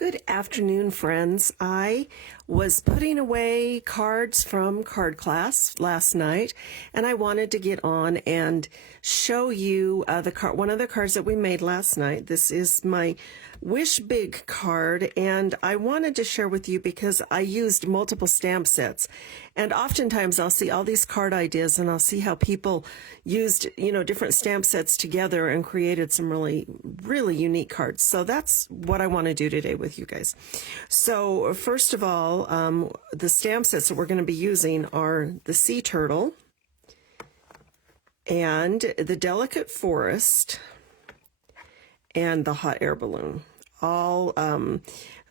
Good afternoon, friends. I was putting away cards from card class last night, and I wanted to get on and show you one of the cards that we made last night. This is my Wish Big card, and I wanted to share with you because I used multiple stamp sets, and oftentimes I'll see all these card ideas, and I'll see how people used, different stamp sets together and created some really, really unique cards. So that's what I want to do today with you guys. So first of all, the stamp sets that we're going to be using are the Sea Turtle and the Delicate Forest and the Hot Air Balloon. All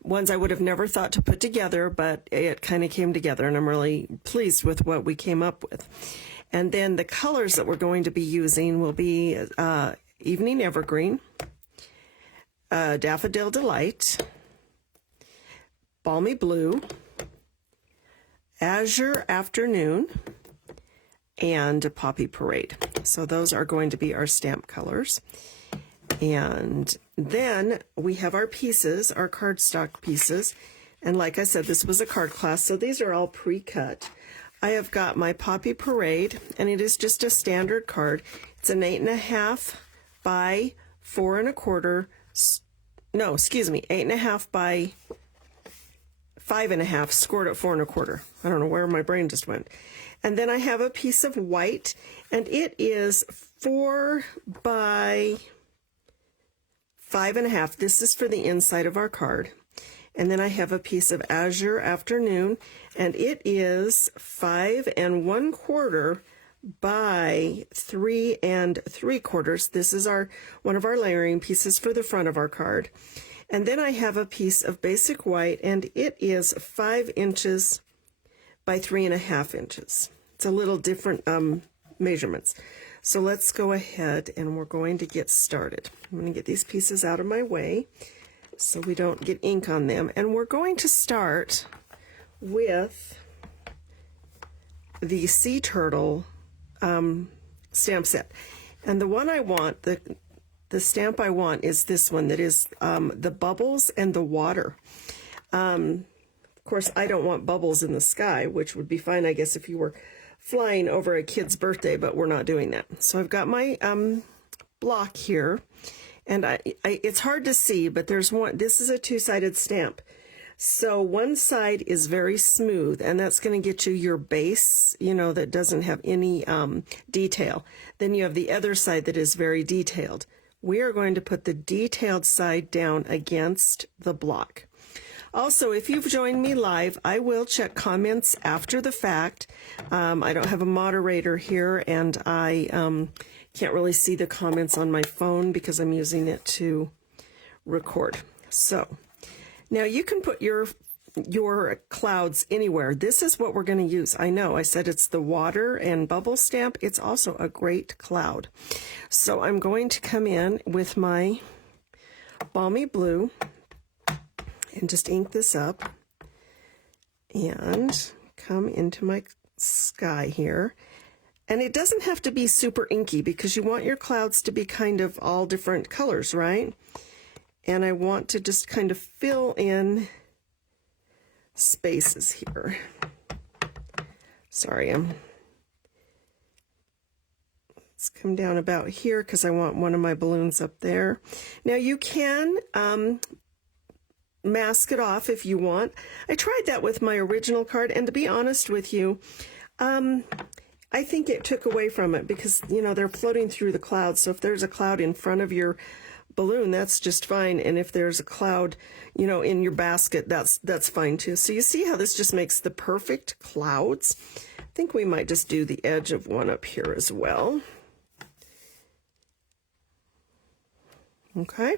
ones I would have never thought to put together, but it kind of came together, and I'm really pleased with what we came up with. And then the colors that we're going to be using will be Evening Evergreen, Daffodil Delight, Balmy Blue, Azure Afternoon, and Poppy Parade. So those are going to be our stamp colors. And then we have our pieces, our cardstock pieces. And like I said, this was a card class, so these are all pre-cut. I have got my Poppy Parade, and it is just a standard card. It's an 8.5 by 4 1/4. No, excuse me, 8.5 by 5.5, scored at 4 1/4. I don't know where my brain just went. And then I have a piece of white, and it is 4 by 5.5. This is for the inside of our card. And then I have a piece of Azure Afternoon, and it is 5 1/4 by 3 3/4. This is one of our layering pieces for the front of our card. And then I have a piece of basic white, and it is 5 inches by 3.5 inches. It's a little different measurements. So let's go ahead and we're going to get started. I'm going to get these pieces out of my way so we don't get ink on them. And we're going to start with the Sea Turtle stamp set. And the one I want, the stamp I want is this one that is the bubbles and the water. Of course, I don't want bubbles in the sky, which would be fine, I guess, if you were flying over a kid's birthday, but we're not doing that. So I've got my block here, and it's hard to see, but there's one. This is a two-sided stamp. So one side is very smooth, and that's going to get you your base, that doesn't have any detail. Then you have the other side that is very detailed. We are going to put the detailed side down against the block. Also, if you've joined me live, I will check comments after the fact. I don't have a moderator here, and I can't really see the comments on my phone because I'm using it to record. So now you can put your clouds anywhere. This is what we're going to use. I know I said it's the water and bubble stamp. It's also a great cloud. So I'm going to come in with my Balmy Blue and just ink this up and come into my sky here. And it doesn't have to be super inky because you want your clouds to be kind of all different colors, right? And I want to just kind of fill in spaces here. Sorry, let's come down about here because I want one of my balloons up there. Now you can mask it off if you want. I tried that with my original card, and to be honest with you, I think it took away from it because, they're floating through the clouds. So if there's a cloud in front of your balloon, that's just fine. And if there's a cloud, in your basket, that's fine too. So you see how this just makes the perfect clouds? I think we might just do the edge of one up here as well. Okay.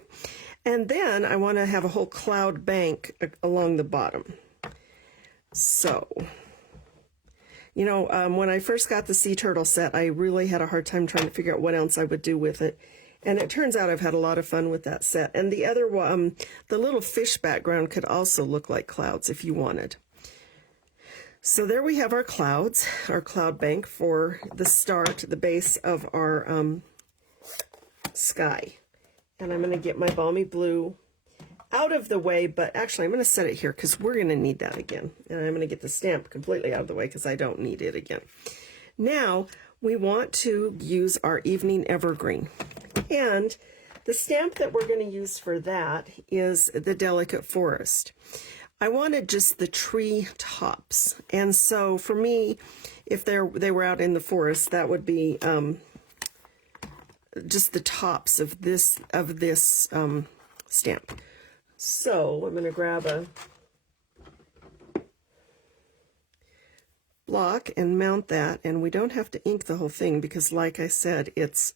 And then I want to have a whole cloud bank along the bottom. So, when I first got the Sea Turtle set, I really had a hard time trying to figure out what else I would do with it. And it turns out I've had a lot of fun with that set. And the other one, the little fish background could also look like clouds if you wanted. So there we have our clouds, our cloud bank for the start, the base of our sky. And I'm going to get my Balmy Blue out of the way, but actually I'm going to set it here because we're going to need that again. And I'm going to get the stamp completely out of the way because I don't need it again. Now we want to use our Evening Evergreen. And the stamp that we're going to use for that is the Delicate Forest. I wanted just the tree tops. And so for me, if they were out in the forest, that would be just the tops of this stamp. So I'm going to grab a block and mount that, and we don't have to ink the whole thing because, like I said, it's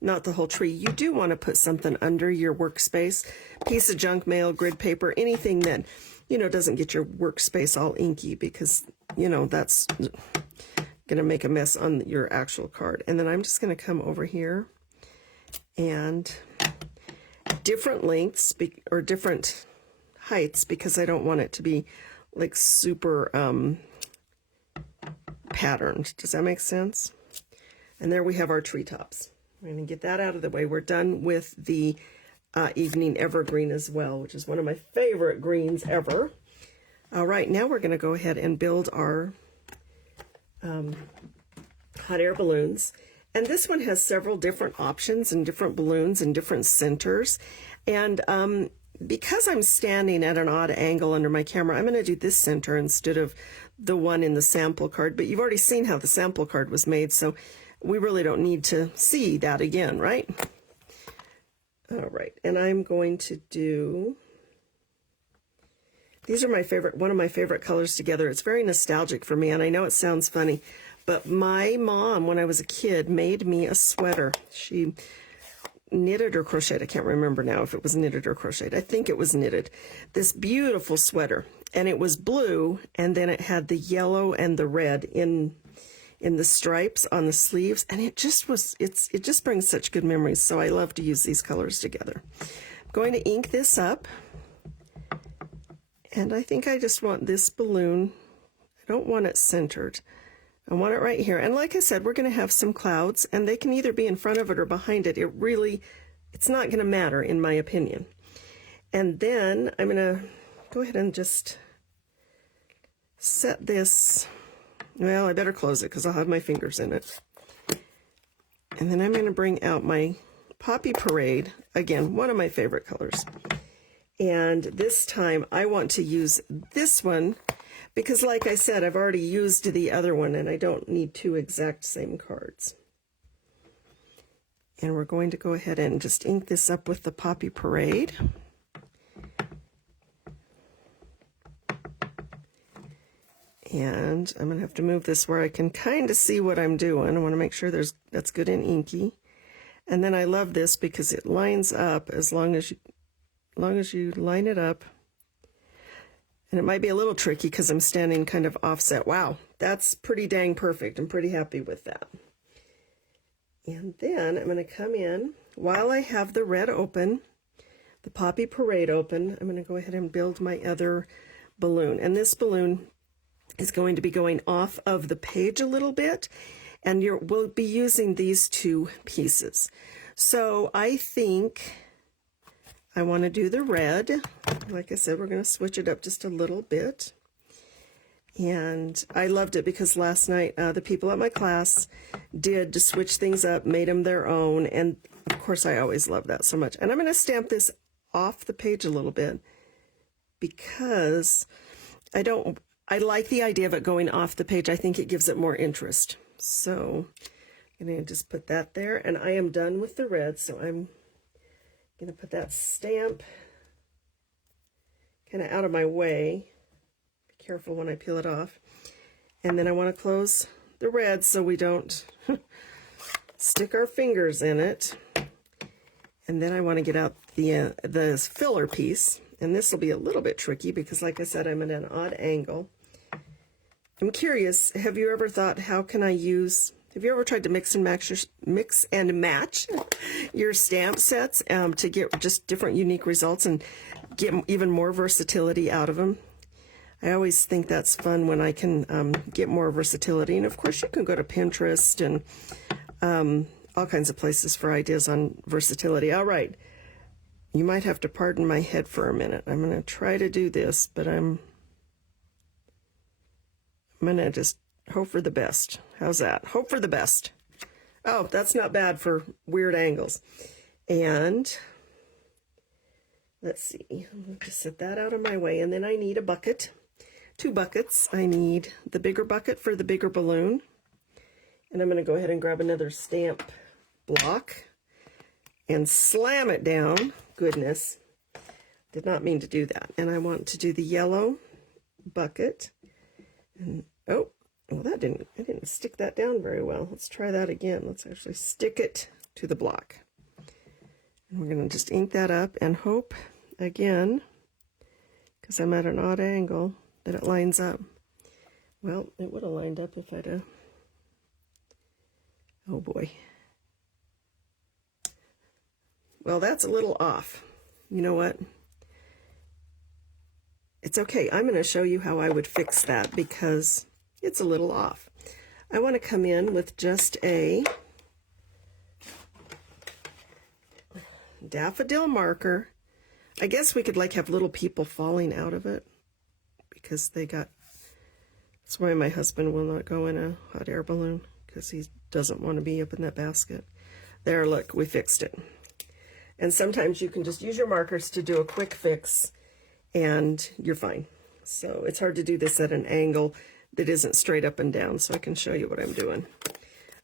not the whole tree. You do want to put something under your workspace, piece of junk mail, grid paper, anything that, doesn't get your workspace all inky because, that's going to make a mess on your actual card. And then I'm just going to come over here and different lengths or different heights because I don't want it to be like super patterned. Does that make sense? And there we have our treetops. We're going to get that out of the way. We're done with the Evening Evergreen as well, which is one of my favorite greens ever. All right, now we're going to go ahead and build our hot air balloons. And this one has several different options and different balloons and different centers. And because I'm standing at an odd angle under my camera, I'm going to do this center instead of the one in the sample card. But you've already seen how the sample card was made, so we really don't need to see that again, right? All right, and I'm going to do, these are one of my favorite colors together. It's very nostalgic for me, and I know it sounds funny, but my mom, when I was a kid, made me a sweater. She knitted or crocheted. I can't remember now if it was knitted or crocheted. I think it was knitted. This beautiful sweater, and it was blue, and then it had the yellow and the red in the stripes on the sleeves, and it just brings such good memories. So I love to use these colors together. I'm going to ink this up, and I think I just want this balloon. I don't want it centered. I want it right here. And like I said, we're going to have some clouds, and they can either be in front of it or behind it. It's not going to matter, in my opinion. And then I'm going to go ahead and just set this. Well, I better close it because I'll have my fingers in it. And then I'm going to bring out my Poppy Parade. Again, one of my favorite colors. And this time I want to use this one because, like I said, I've already used the other one and I don't need two exact same cards. And we're going to go ahead and just ink this up with the Poppy Parade. And I'm going to have to move this where I can kind of see what I'm doing. I want to make sure that's good and inky. And then I love this because it lines up as long as you line it up. And it might be a little tricky because I'm standing kind of offset. Wow, that's pretty dang perfect. I'm pretty happy with that. And then I'm going to come in while I have the red open, the Poppy Parade open. I'm going to go ahead and build my other balloon. And this balloon is going to be going off of the page a little bit, and we'll be using these two pieces. So I think I want to do the red. Like I said, we're going to switch it up just a little bit. And I loved it because last night the people at my class did to switch things up, made them their own, and of course I always love that so much. And I'm going to stamp this off the page a little bit because I like the idea of it going off the page. I think it gives it more interest. So I'm going to just put that there, and I am done with the red, so I'm going to put that stamp kind of out of my way. Be careful when I peel it off. And then I want to close the red so we don't stick our fingers in it. And then I want to get out the filler piece. And this will be a little bit tricky because, like I said, I'm at an odd angle. I'm curious, have you ever thought, have you ever tried to mix and match your stamp sets to get just different unique results and get even more versatility out of them? I always think that's fun when I can get more versatility. And of course you can go to Pinterest and all kinds of places for ideas on versatility. All right. You might have to pardon my head for a minute. I'm going to try to do this, but I'm going to just hope for the best. How's that? Hope for the best. Oh, that's not bad for weird angles. And let's see. I'm going to set that out of my way. And then I need a bucket. 2 buckets. I need the bigger bucket for the bigger balloon. And I'm going to go ahead and grab another stamp block and slam it down. Goodness, did not mean to do that. And I want to do the yellow bucket. And oh, well, I didn't stick that down very well. Let's try that again. Let's actually stick it to the block. And we're going to just ink that up and hope again, because I'm at an odd angle, that it lines up. Well, it would have lined up if I'd oh boy. Well, that's a little off. You know what? It's okay. I'm going to show you how I would fix that because it's a little off. I want to come in with just a daffodil marker. I guess we could like have little people falling out of it because they got, that's why my husband will not go in a hot air balloon, because he doesn't want to be up in that basket. There, look, we fixed it. And sometimes you can just use your markers to do a quick fix and you're fine. So it's hard to do this at an angle that isn't straight up and down, so I can show you what I'm doing.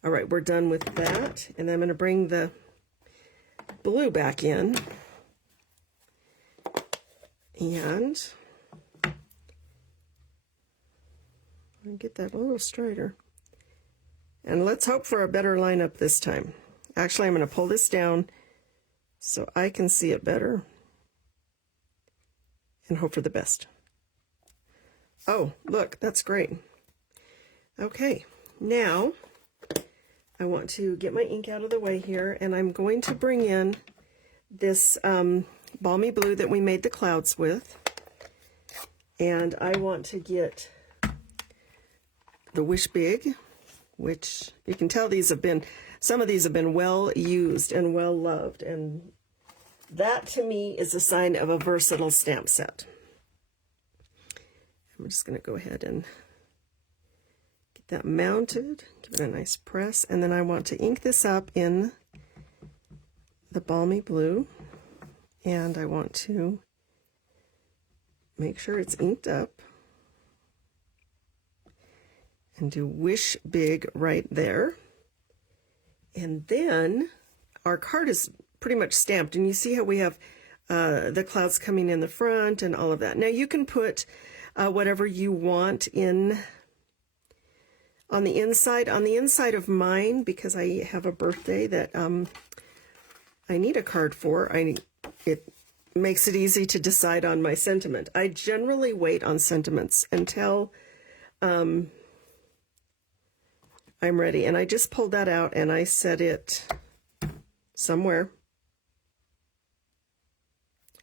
All right, we're done with that. And I'm going to bring the blue back in. And I'll get that a little straighter. And let's hope for a better lineup this time. Actually, I'm going to pull this down so I can see it better and hope for the best. Oh, look, that's great. Okay, now I want to get my ink out of the way here, and I'm going to bring in this balmy blue that we made the clouds with. And I want to get the Wish Big, which you can tell these have been, some of these have been well used and well loved, and that to me is a sign of a versatile stamp set. I'm just going to go ahead and get that mounted, give it a nice press, and then I want to ink this up in the balmy blue, and I want to make sure it's inked up and do Wish Big right there. And then our card is pretty much stamped, and you see how we have the clouds coming in the front and all of that. Now you can put whatever you want in on the inside. On the inside of mine, because I have a birthday that I need a card for, it makes it easy to decide on my sentiment. I generally wait on sentiments until I'm ready. And I just pulled that out and I set it somewhere.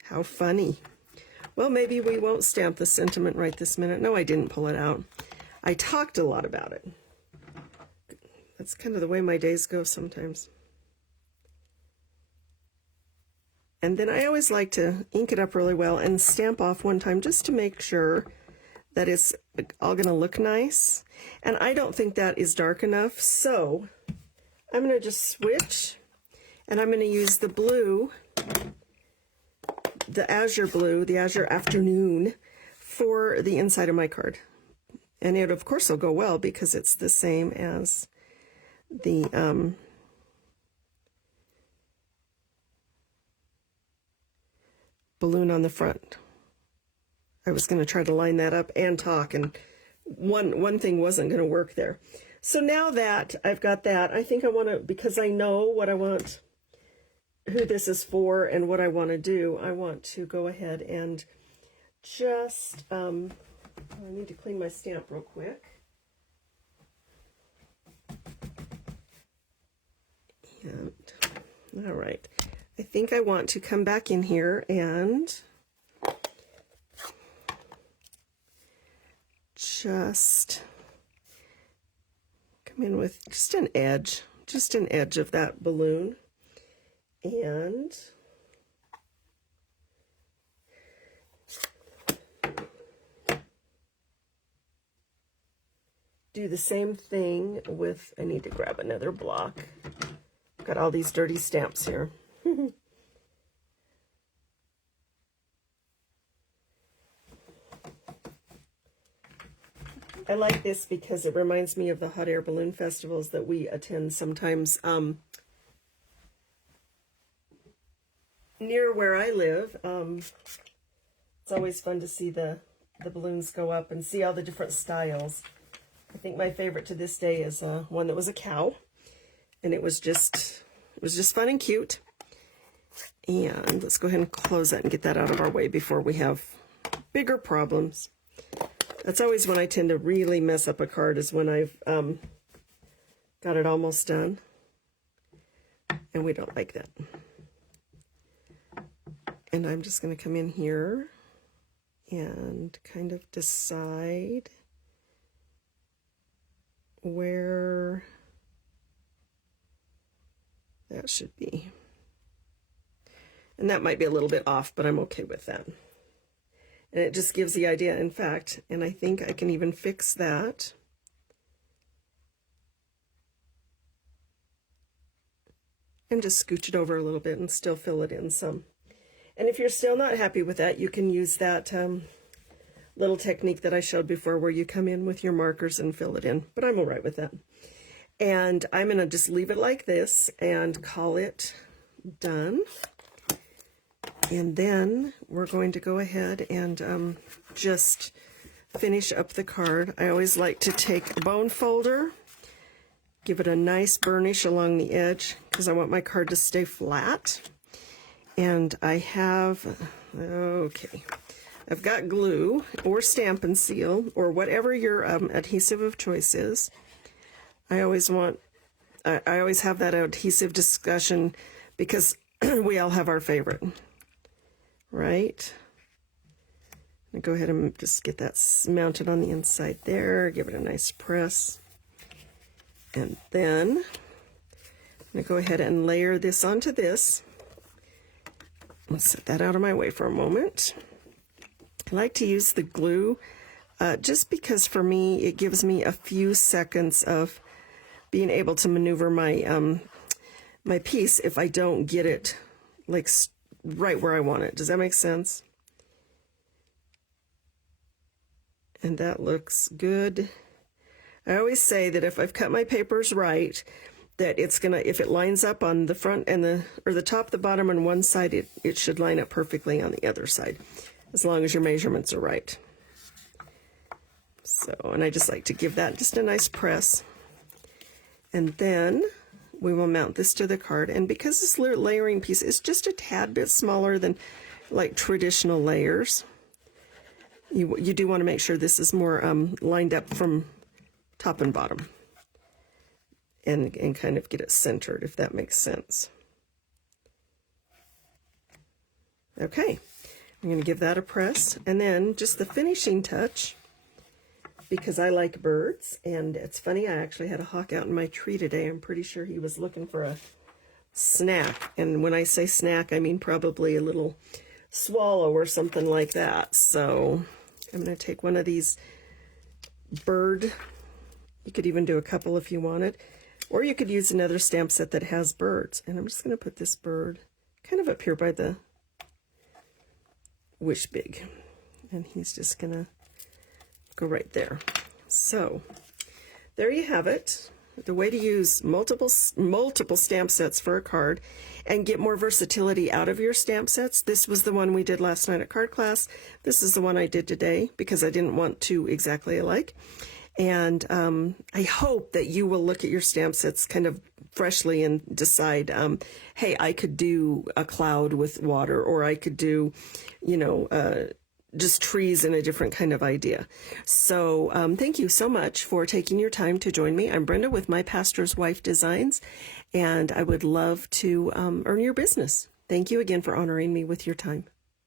How funny. Well, maybe we won't stamp the sentiment right this minute. No, I didn't pull it out. I talked a lot about it. That's kind of the way my days go sometimes. And then I always like to ink it up really well and stamp off one time just to make sure that it's all going to look nice. And I don't think that is dark enough, so I'm going to just switch, and I'm going to use the blue, the Azure blue, the Azure Afternoon, for the inside of my card. And it, of course, will go well because it's the same as the balloon on the front. I was going to try to line that up and talk, and one thing wasn't going to work there. So now that I've got that, I think I want to, because I know what I want, who this is for and what I want to do, I want to go ahead and just, I need to clean my stamp real quick. And, all right. I think I want to come back in here and just come in with just an edge of that balloon. And do the same thing with, I need to grab another block. I've got all these dirty stamps here. I like this because it reminds me of the hot air balloon festivals that we attend sometimes near where I live. It's always fun to see the balloons go up and see all the different styles. I think my favorite to this day is one that was a cow, and it was just fun and cute. And let's go ahead and close that and get that out of our way before we have bigger problems. That's always when I tend to really mess up a card, is when I've got it almost done, and we don't like that. And I'm just going to come in here and kind of decide where that should be. And that might be a little bit off, but I'm okay with that. And it just gives the idea, in fact, and I think I can even fix that. And just scooch it over a little bit and still fill it in some. And if you're still not happy with that, you can use that little technique that I showed before, where you come in with your markers and fill it in. But I'm all right with that. And I'm going to just leave it like this and call it done. And then we're going to go ahead and just finish up the card. I always like to take a bone folder, give it a nice burnish along the edge, because I want my card to stay flat. And I have, okay, I've got glue or Stampin' Seal or whatever your adhesive of choice is. I always have that adhesive discussion, because we all have our favorite, right? I'm gonna go ahead and just get that mounted on the inside there, give it a nice press. And then I'm gonna go ahead and layer this onto this. Let's set that out of my way for a moment. I like to use the glue just because for me it gives me a few seconds of being able to maneuver my my piece if I don't get it like right where I want it. Does that make sense? And that looks good. I always say that if I've cut my papers right, that it's gonna, if it lines up on the front and the top, the bottom, on one side, it should line up perfectly on the other side, as long as your measurements are right. So, and I just like to give that just a nice press. And then we will mount this to the card. And because this layering piece is just a tad bit smaller than like traditional layers, you do want to make sure this is more lined up from top and bottom. And kind of get it centered, if that makes sense. Okay, I'm going to give that a press, and then just the finishing touch, because I like birds, and it's funny, I actually had a hawk out in my tree today. I'm pretty sure he was looking for a snack, and when I say snack, I mean probably a little swallow or something like that. So I'm going to take one of these bird, you could even do a couple if you wanted, or you could use another stamp set that has birds. And I'm just going to put this bird kind of up here by the wish big. And he's just going to go right there. So there you have it. The way to use multiple stamp sets for a card and get more versatility out of your stamp sets. This was the one we did last night at card class. This is the one I did today because I didn't want two exactly alike. And I hope that you will look at your stamp sets kind of freshly and decide, hey, I could do a cloud with water, or I could do, you know, just trees in a different kind of idea. So thank you so much for taking your time to join me. I'm Brenda with My Pastor's Wife Designs, and I would love to earn your business. Thank you again for honoring me with your time.